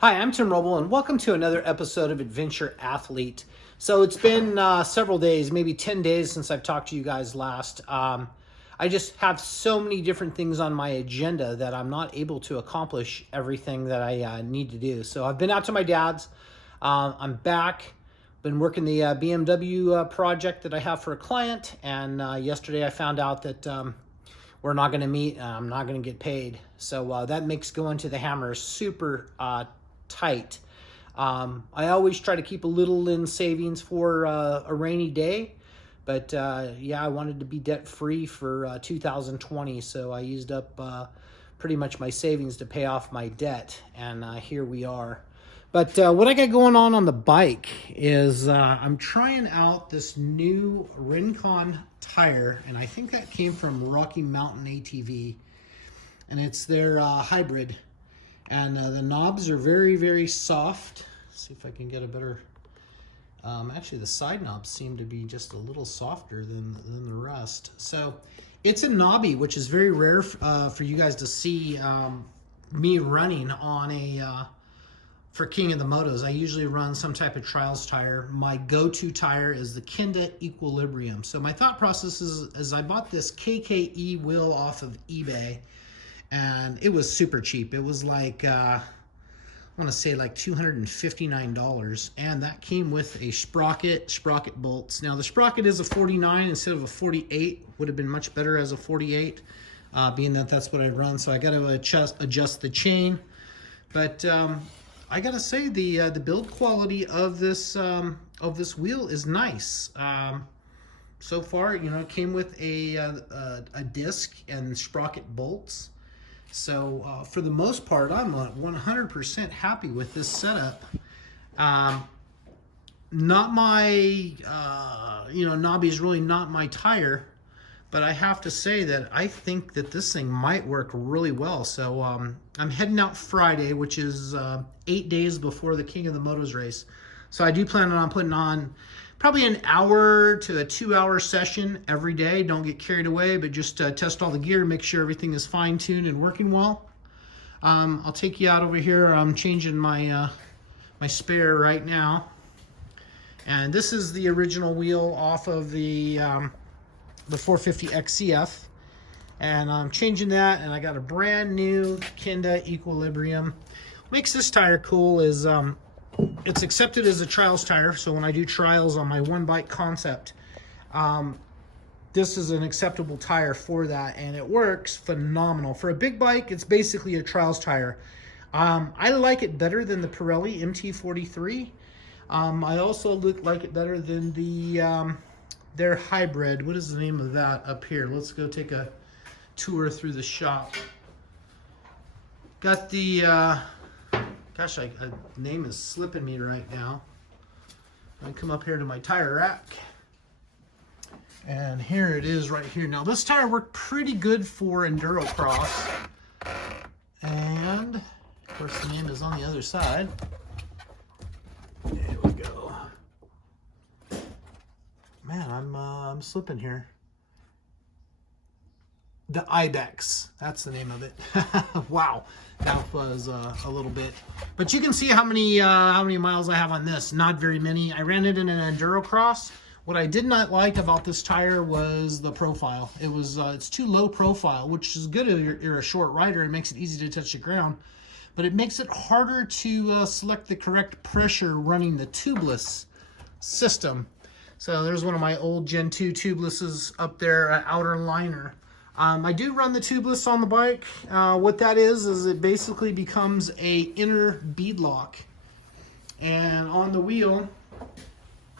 Hi, I'm Tim Roble, and welcome to another episode of Adventure Athlete. So it's been several days, maybe 10 days since I've talked to you guys last. I just have so many different things on my agenda that I'm not able to accomplish everything that I need to do. So I've been out to my dad's. I'm back. Been working the BMW project that I have for a client, and yesterday I found out that we're not going to meet and I'm not going to get paid. So that makes going to the hammer super tight. I always try to keep a little in savings for a rainy day, but yeah, I wanted to be debt free for 2020, so I used up pretty much my savings to pay off my debt, and here we are. But what I got going on the bike is I'm trying out this new Rincon tire, and I think that came from Rocky Mountain ATV, and it's their hybrid. And the knobs are very, very soft. Let's see if I can get a better... actually, the side knobs seem to be just a little softer than the rest. So it's a knobby, which is very rare for you guys to see me running on a... for King of the Motos. I usually run some type of trials tire. My go-to tire is the Kenda Equilibrium. So my thought process is I bought this KKE wheel off of eBay, and it was super cheap. It was like, I want to say like $259, and that came with a sprocket bolts. Now the sprocket is a 49 instead of a 48. Would have been much better as a 48, being that that's what I run. So I got to adjust the chain. But I gotta say the build quality of this wheel is nice. So far, you know, it came with a disc and sprocket bolts. So for the most part, I'm 100% happy with this setup. Not my, knobby is really not my tire, but I have to say that I think that this thing might work really well. So I'm heading out Friday, which is 8 days before the King of the Motos race. So I do plan on putting on probably an hour to a 2-hour session every day. Don't get carried away, but just test all the gear, make sure everything is fine-tuned and working well. I'll take you out over here. I'm changing my my spare right now. And this is the original wheel off of the 450 XCF, and I'm changing that, and I got a brand new Kenda Equilibrium. What makes this tire cool is it's accepted as a trials tire, so when I do trials on my one bike concept, this is an acceptable tire for that, and it works phenomenal. For a big bike, it's basically a trials tire. I like it better than the Pirelli MT43. I also like it better than the their hybrid. What is the name of that up here? Let's go take a tour through the shop. Got the gosh, name is slipping me right now. I come up here to my tire rack, and here it is right here. Now this tire worked pretty good for enduro cross, and of course the name is on the other side. There we go. Man, I'm slipping here. The Ibex, that's the name of it. Wow, that was a little bit. But you can see how many miles I have on this. Not very many. I ran it in an enduro cross. What I did not like about this tire was the profile. It's too low profile, which is good if you're a short rider. It makes it easy to touch the ground, but it makes it harder to select the correct pressure running the tubeless system. So there's one of my old Gen 2 tubelesses up there, outer liner. I do run the tubeless on the bike. What that is it basically becomes a inner bead lock. And on the wheel,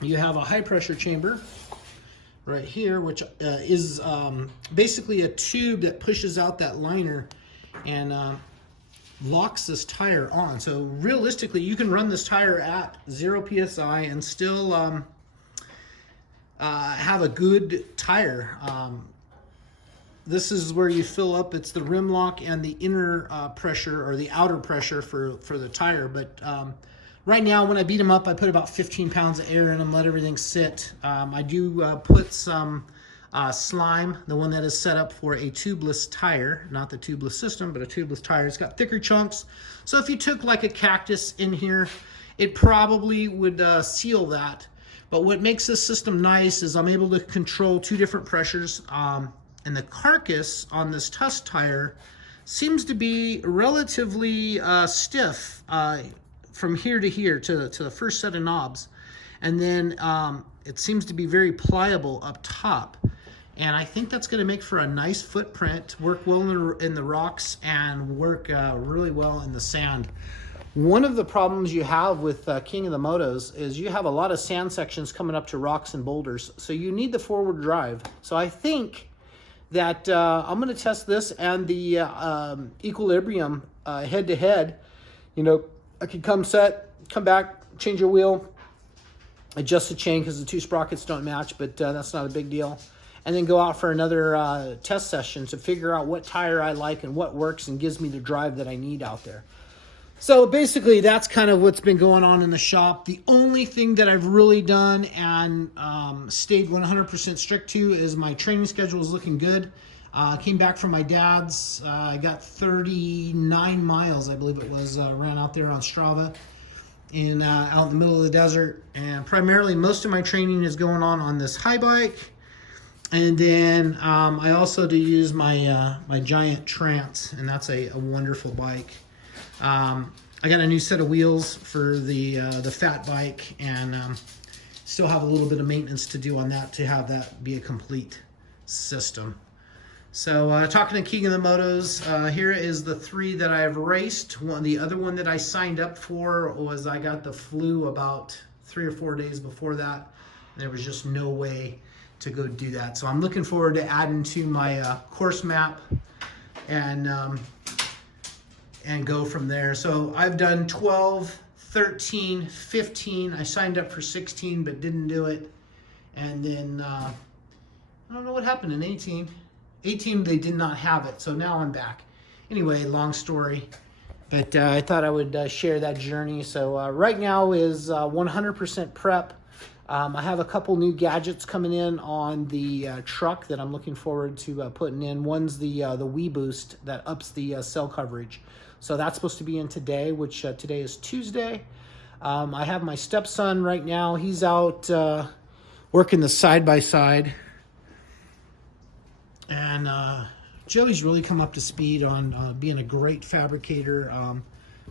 you have a high pressure chamber right here, which is basically a tube that pushes out that liner and locks this tire on. So realistically, you can run this tire at 0 PSI and still have a good tire. This is where you fill up. It's the rim lock and the inner pressure, or the outer pressure for the tire. But right now, when I beat them up, I put about 15 pounds of air in them, let everything sit. I do put some Slime, the one that is set up for a tubeless tire, not the tubeless system, but a tubeless tire. It's got thicker chunks. So if you took like a cactus in here, it probably would seal that. But what makes this system nice is I'm able to control 2 different pressures. And the carcass on this Tusk tire seems to be relatively stiff from here to here to the first set of knobs. And then it seems to be very pliable up top. And I think that's going to make for a nice footprint, work well in the rocks, and work really well in the sand. One of the problems you have with King of the Motos is you have a lot of sand sections coming up to rocks and boulders. So you need the forward drive. So I think that I'm going to test this and the Equilibrium head to head. You know, I could come back, change a wheel, adjust the chain because the 2 sprockets don't match, but that's not a big deal. And then go out for another test session to figure out what tire I like and what works and gives me the drive that I need out there. So basically that's kind of what's been going on in the shop. The only thing that I've really done and stayed 100% strict to is my training schedule is looking good. Came back from my dad's. I got 39 miles, I believe it was, ran out there on Strava out in the middle of the desert. And primarily most of my training is going on this high bike. And then I also do use my my Giant Trance, and that's a wonderful bike. I got a new set of wheels for the fat bike, and still have a little bit of maintenance to do on that to have that be a complete system. So talking to King of the Motos, here is the 3 that I've raced. The other one that I signed up for was I got the flu about 3 or 4 days before that. There was just no way to go do that. So I'm looking forward to adding to my course map and go from there. So I've done 12, 13, 15. I signed up for 16 but didn't do it. And then I don't know what happened in 18. 18 they did not have it, so now I'm back. Anyway, long story. But I thought I would share that journey. So right now is 100% prep. I have a couple new gadgets coming in on the truck that I'm looking forward to putting in. One's the Wii Boost that ups the cell coverage. So that's supposed to be in today, which today is Tuesday. I have my stepson right now. He's out working the side-by-side. And Joey's really come up to speed on being a great fabricator.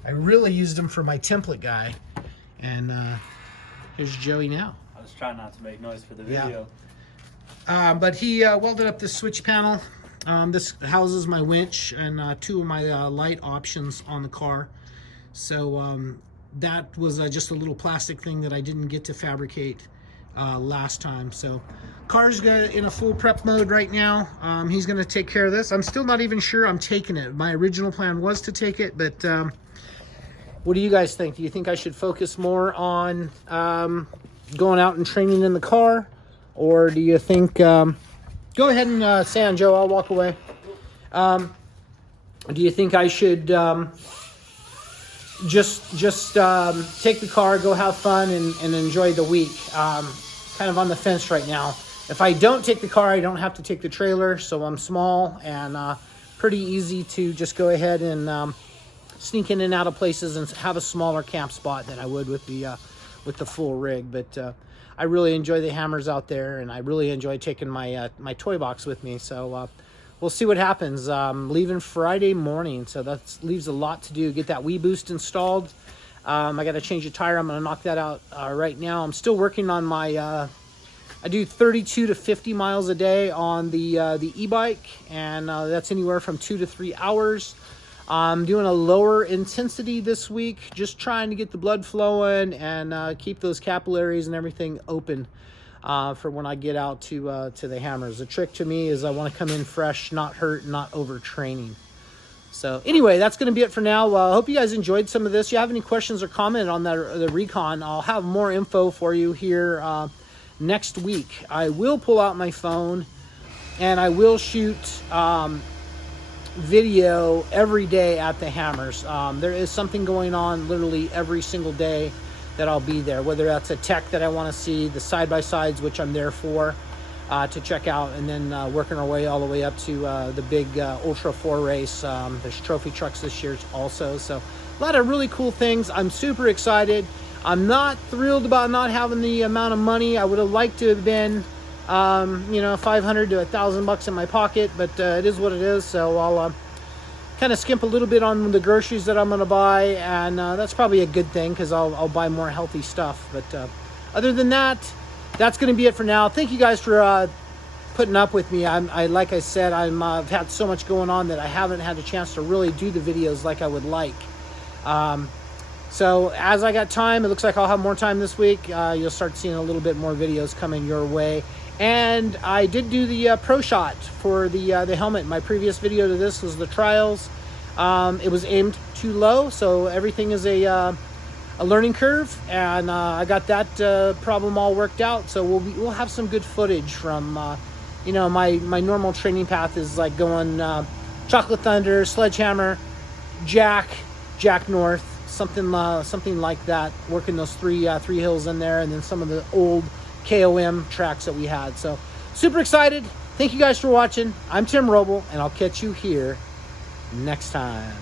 I really used him for my template guy. And here's Joey now. I was trying not to make noise for the video. Yeah. But he welded up this switch panel. This houses my winch and 2 of my light options on the car. So that was just a little plastic thing that I didn't get to fabricate last time. So car's in a full prep mode right now. He's going to take care of this. I'm still not even sure I'm taking it. My original plan was to take it, but what do you guys think? Do you think I should focus more on going out and training in the car, or do you think go ahead and say on, Joe, I'll walk away. Do you think I should just take the car, go have fun, and enjoy the week? Kind of on the fence right now. If I don't take the car, I don't have to take the trailer, so I'm small and pretty easy to just go ahead and sneak in and out of places and have a smaller camp spot than I would with the full rig. But I really enjoy the hammers out there, and I really enjoy taking my my toy box with me. So we'll see what happens. Leaving Friday morning, so that leaves a lot to do. Get that Wii Boost installed. I got to change a tire. I'm going to knock that out right now. I'm still working on my. I do 32 to 50 miles a day on the e-bike, and that's anywhere from 2 to 3 hours. I'm doing a lower intensity this week, just trying to get the blood flowing and keep those capillaries and everything open for when I get out to the hammers. The trick to me is I want to come in fresh, not hurt, not overtraining. So anyway, that's going to be it for now. I hope you guys enjoyed some of this. If you have any questions or comment on the Recon, I'll have more info for you here next week. I will pull out my phone and I will shoot video every day at the hammers. There is something going on literally every single day that I'll be there, whether that's a tech that I want to see, the side-by-sides, which I'm there for, to check out, and then working our way all the way up to the big Ultra 4 race. There's trophy trucks this year also, so a lot of really cool things. I'm super excited. I'm not thrilled about not having the amount of money. I would have liked to have been, you know, 500 to 1,000 bucks in my pocket, but it is what it is. So I'll kind of skimp a little bit on the groceries that I'm going to buy, and that's probably a good thing because I'll buy more healthy stuff. But other than that, that's going to be it for now. Thank you guys for putting up with me. Like I said, I've had so much going on that I haven't had a chance to really do the videos like I would like. So as I got time, it looks like I'll have more time this week. You'll start seeing a little bit more videos coming your way. And I did do the pro shot for the helmet. My previous video to this was the trials. It was aimed too low, so everything is a learning curve, and I got that problem all worked out. So we'll have some good footage from you know, my normal training path is like going Chocolate Thunder, Sledgehammer, Jack North, something like that, working those three hills in there, and then some of the old KOM tracks that we had. So super excited. Thank you guys for watching. I'm Tim Roble, and I'll catch you here next time.